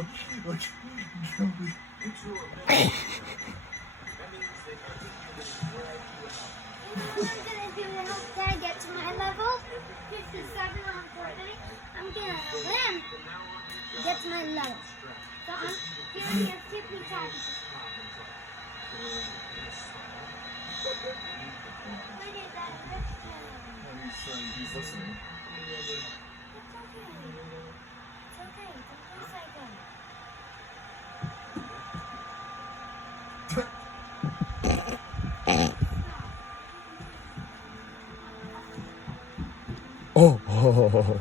After I get to my level 57 on Fortnite, I'm gonna then get to my level. So I'm gonna get tippy tappy. Look at that. He's listening. It's okay. It's okay. Don't go psycho. Oh, oh.